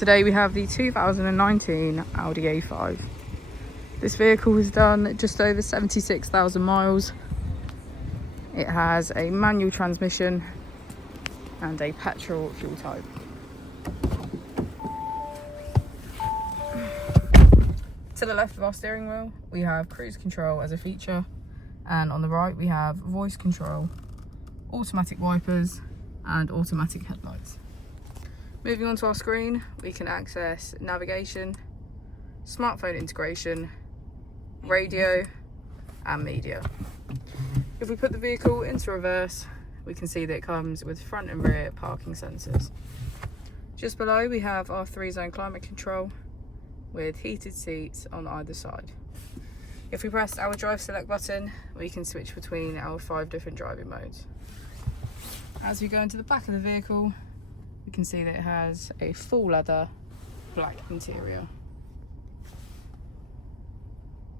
Today we have the 2019 Audi A5. This vehicle has done just over 76,000 miles. It has a manual transmission and a petrol fuel type. To the left of our steering wheel, we have cruise control as a feature, and on the right we have voice control, automatic wipers and automatic headlights. Moving on to our screen, we can access navigation, smartphone integration, radio and media. If we put the vehicle into reverse, we can see that it comes with front and rear parking sensors. Just below we have our 3-zone climate control with heated seats on either side. If we press our drive select button, we can switch between our 5 different driving modes. As we go into the back of the vehicle, we can see that it has a full leather black interior.